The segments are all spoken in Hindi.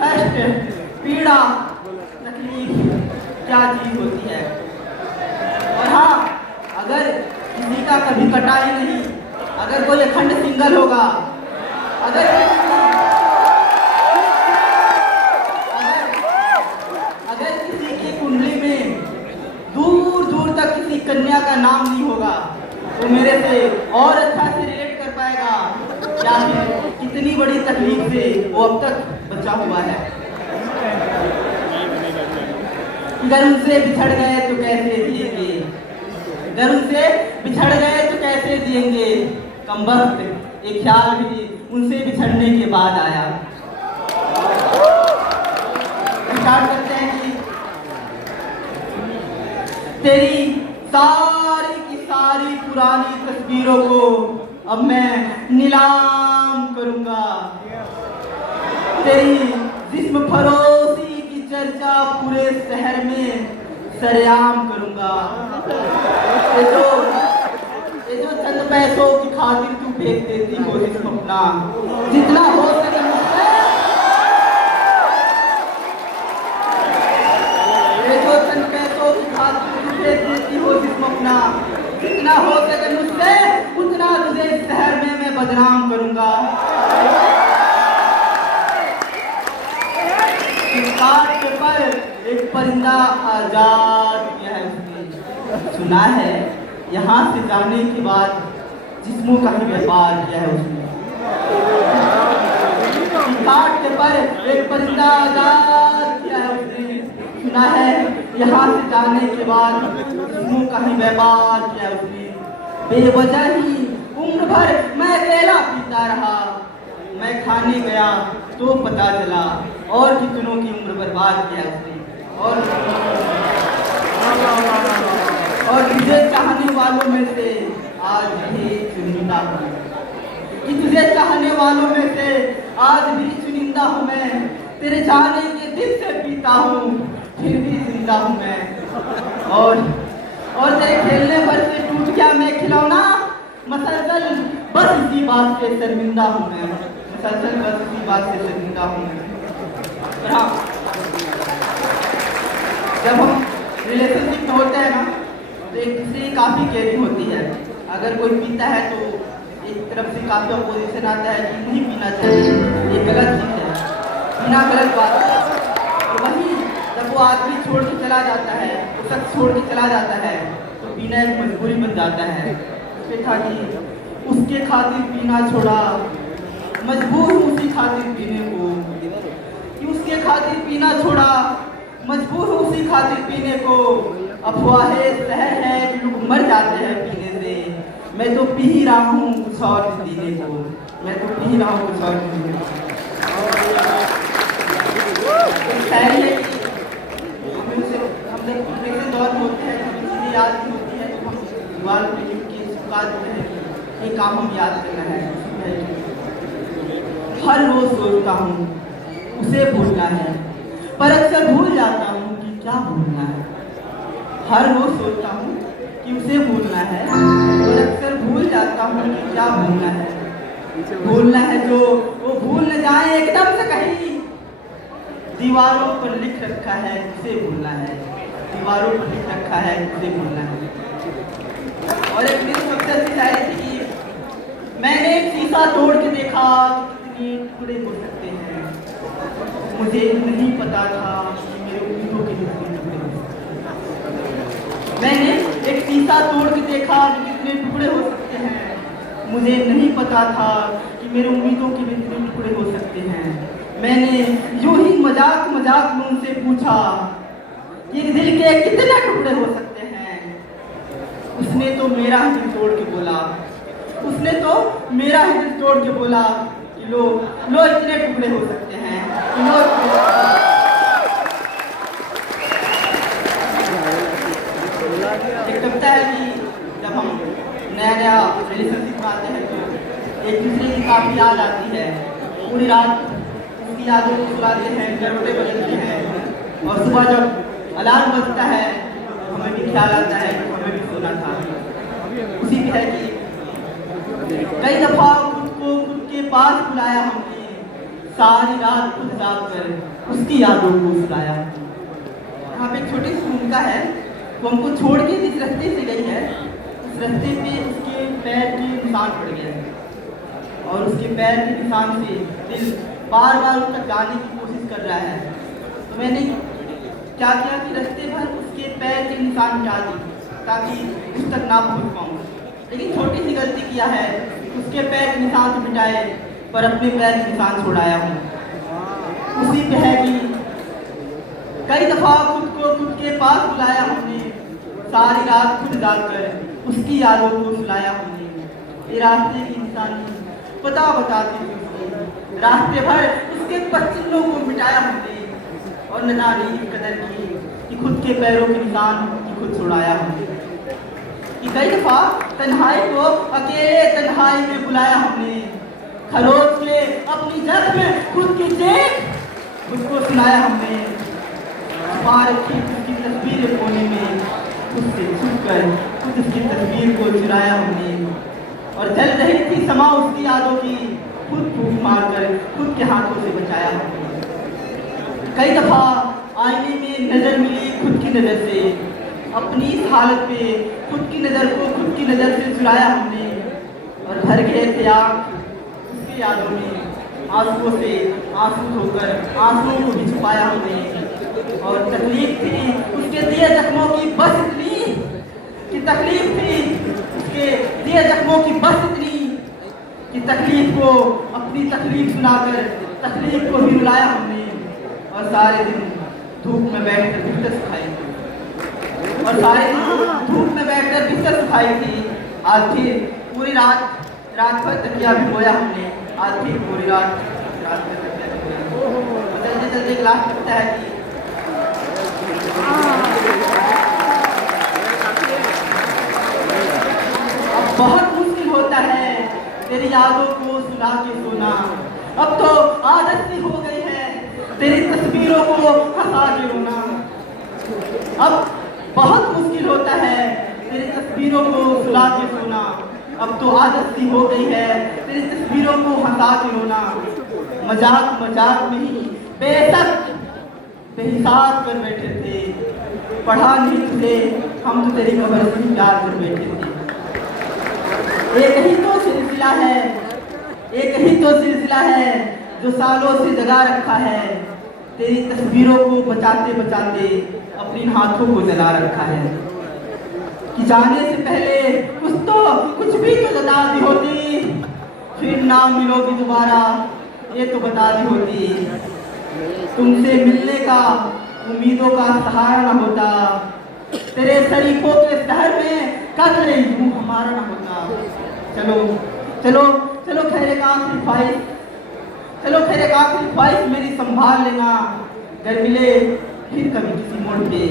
कष्ट, पीड़ा, तकलीफ क्या चीज होती है। और हाँ, अगर किसी का कभी कटा ही नहीं, अगर कोई अखंड सिंगल होगा, अगर किसी की कुंडली में दूर दूर तक किसी कन्या का नाम नहीं होगा, तो मेरे से और अच्छा से रिलेट कर पाएगा क्या फिर कितनी बड़ी तकलीफ से वो अब तक बचा हुआ है। अगर उनसे बिछड़ गए तो कैसे जिएंगे, अगर उनसे बिछड़ गए तो कैसे जिएंगे। कमबख्त एक ख्याल भी उनसे बिछड़ने के बाद आया। विचार करते हैं कि तेरी सारी की सारी पुरानी तस्वीरों को अब मैं नीलाम करूंगा। तेरी जिस्म फरोशी की चर्चा पूरे शहर में सरेआम करूंगा। ये जो चंद पैसों की खातिर तू फेंक देती हो जिस्म अपना, जितना हो सके मुझसे, ये जो चंद पैसों की खातिर तू फेंक देती हो जिस्म अपना, जितना हो सके मुझसे उतना तुझे इस शहर में मैं बदनाम करूंगा। काट पर एक परिंदा आजाद किया है उसने, सुना है यहाँ से जाने के बाद जिस्मों का ही व्यापार किया है उसने। काट पर एक परिंदा आजाद किया है उसने, सुना है यहाँ से जाने के बाद जिस्मों का ही व्यापार किया है उसने। बेवजह ही उम्र भर मैं अकेला पीता रहा, मैं खाने गया तो पता चला और कितनों की उम्र बर्बाद किया उसने। और तुझे चाहने वालों में से आज भी चुनिंदा हूँ, कि तुझे चाहने वालों में से आज भी चुनिंदा हूँ मैं। तेरे जाने के दिल से पीता हूँ फिर भी जिंदा हूँ मैं। और तेरे खेलने पर से टूट गया मैं खिलौना, मसलसल बस इसी बात से शर्मिंदा हूँ मैं, मसलसल बस इसी बात से शर्मिंदा हूँ मैं। जब हम रिलेशनशिप में होते हैं ना, तो एक दूसरे की काफ़ी केयरिंग होती है। अगर कोई पीता है तो एक तरफ से काफ़ी अपोजिशन आता है कि नहीं पीना चाहिए, ये गलत चीज़ है, पीना गलत बात है। और वहीं जब वो आदमी छोड़ के चला जाता है, वो शख्स छोड़ के चला जाता है, तो पीना एक मजबूरी बन जाता है। उसके था कि उसके खातिर पीना छोड़ा, मजबूर हूँ उसी खातिर पीने को, कि उसके खातिर पीना छोड़ा, मजबूर हूँ उसी खातिर पीने को। अफवाहें शहर है कि लोग मर जाते हैं पीने से, मैं तो पी ही रहा हूँ कुछ और पीने को, मैं तो पी ही रहा हूँ कुछ और पीने को। हम लोग दौर में होते हैं, किसी याद नहीं होती है तो हम दीवार पे लिख के इसका जो है ये काम हम याद करना है। हर रोज सोचता हूँ उसे भूलना है, पर अक्सर भूल जाता हूँ कि क्या भूलना है। हर रोज सोचता हूँ कि उसे भूलना है, पर अक्सर भूल जाता हूँ कि क्या भूलना है। भूलना है जो वो भूल न जाए एकदम से कहीं, दीवारों पर लिख रखा है उसे भूलना है, दीवारों पर लिख रखा है उसे भूलना है। और एक मेरी सबसे अच्छी शायरी थी कि मैंने एक शीशा तोड़ के देखा कितने टुकड़े हो सकते हैं, मुझे नहीं पता था कि मेरे उम्मीदों के कितने टुकड़े हो सकते हैं। मैंने एक शीशा तोड़ के देखा कि कितने टुकड़े हो सकते हैं, मुझे नहीं पता था कि मेरे उम्मीदों के कितने टुकड़े हो सकते हैं। मैंने यूं ही मजाक मजाक में उनसे पूछा कि दिल के कितने टुकड़े हो सकते हैं। उसने तो मेरा ही दिल तोड़ के बोला, उसने तो मेरा ही दिल तोड़ के बोला कि लो इतने टुकड़े हो सकते हैं, लो एक कविता है कि जब हम नया रिलेशनशिप में आते हैं तो एक दूसरे की काफ़ी याद आती है, पूरी रात उसकी यादों को सुलाते हैं, करवटें बदलते हैं, और सुबह जब अलार्म बजता है तो हमें भी ख्याल आता है कि हमें भी सोना था। उसी पे है कि कई दफ़ा खुद को खुद के पास बुलाया हमने, सारी रात खुद जाग कर उसकी यादों को सुलाया हूँ। यहाँ पे एक छोटी सी भूमिका है, वो हमको छोड़ के जिस रास्ते से गई है, उस रास्ते पे उसके पैर के निशान पड़ गए हैं और उसके पैर के निशान से दिल बार बार उसका जाने की कोशिश कर रहा है। तो मैंने क्या किया कि रास्ते भर उसके पैर के निशान मिटा दी ताकि उस तक ना पहुँच पाऊँ। लेकिन छोटी सी गलती किया है, उसके पैर के निशान तो मिटाए पर अपने पैर के निशान छोड़ाया हूँ। उसी पे है कि कई दफा खुद को खुद के पास बुलाया हमने, सारी रात खुद जाकर उसकी यादों को सुलाया हमने। ये रास्ते की इंसानी पता बताती थी उसकी, रास्ते भर उसके पश्चिमों को मिटाया हमने और न जाने इस कदर की कि खुद के पैरों के निशान की खुद छुड़ाया हमने। कि कई दफा तन्हाई को अकेले तन्हाई में बुलाया हमने, खरोच के अपनी जग में खुद की चेख उसको सुनाया हमने। छुपा रखी उसकी तस्वीर कोने में, उससे छुपकर खुद उसकी तस्वीर को चुराया हमने और जल रही थी समा उसकी यादों की, खुद फूंक मारकर खुद के हाथों से बचाया हमने। कई दफा आईने में नजर मिली खुद की नजर से, अपनी इस हालत पे खुद की नजर को खुद की नजर से चुराया हमने और भर गए थे आँख उसकी यादों में, आंसुओं से आंसू धोकर आंसुओं को भी छुपाया हमने। और तकलीफ थी उसके दिए जख्मों की बस इतनी कि तकलीफ थी उसके दिए जख्मों की बस इतनी कि तकलीफ को अपनी तकलीफ सुनाकर तकलीफ को भी रुलाया हमने और सारे दिन धूप में बैठकर बिस्तर सुखाई थी और सारे दिन धूप में बैठकर बिस्तर सुखाई थी। आज फिर पूरी रात भर तकिया भी बोया हमने, आज फिर पूरी रात भर तकिया भी बोया। जल्दी जल्दी क्लास लगता है कि अब बहुत मुश्किल होता है तेरी यादों को सुना के सोना, अब तो आदत सी हो गई है तेरी तस्वीरों को हंसा के रोना। अब बहुत मुश्किल होता है तेरी तस्वीरों को सुना के सोना, अब तो आदत सी हो गई है तेरी तस्वीरों को हंसा के रोना। मजाक मजाक में ही बेशक बेहिसाब कर बैठे थे, पढ़ा नहीं तुझे हम तो तेरी खबर से प्यार कर बैठे थे। एक ही तो सिलसिला है, एक ही तो सिलसिला है जो सालों से जगा रखा है, तेरी तस्वीरों को बचाते बचाते अपने हाथों को जला रखा है। कि जाने से पहले कुछ भी तो बता दी होती, फिर ना मिलोगी दोबारा ये तो बता दी होती। तुमसे मिलने का उम्मीदों का सहारा न होता, तेरे शरीफों के शहर में कत्ल यूं हमारा न होता। चलो चलो चलो खैर का आखिरी ख्वाहिश, चलो खैर का आखिरी ख्वाहिश मेरी संभाल लेना। अगर मिले फिर कभी किसी मोड़ पे,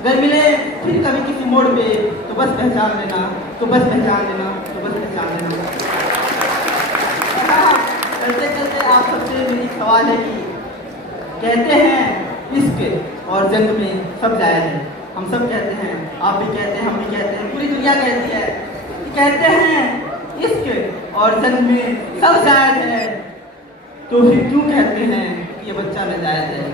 अगर मिले फिर कभी किसी मोड़ पे तो बस पहचान लेना, तो बस पहचान लेना, तो बस पहचान लेना। चलते चलते आप सबसे मेरी सवाल है कि कहते हैं इश्क और जंग में सब जायज़ है, हम सब कहते हैं, आप भी कहते हैं, हम भी कहते हैं, पूरी दुनिया कहती है, कहते हैं इश्क और जंग में सब जायज़ है, तो फिर क्यों कहते हैं कि ये बच्चा नाजायज़ है?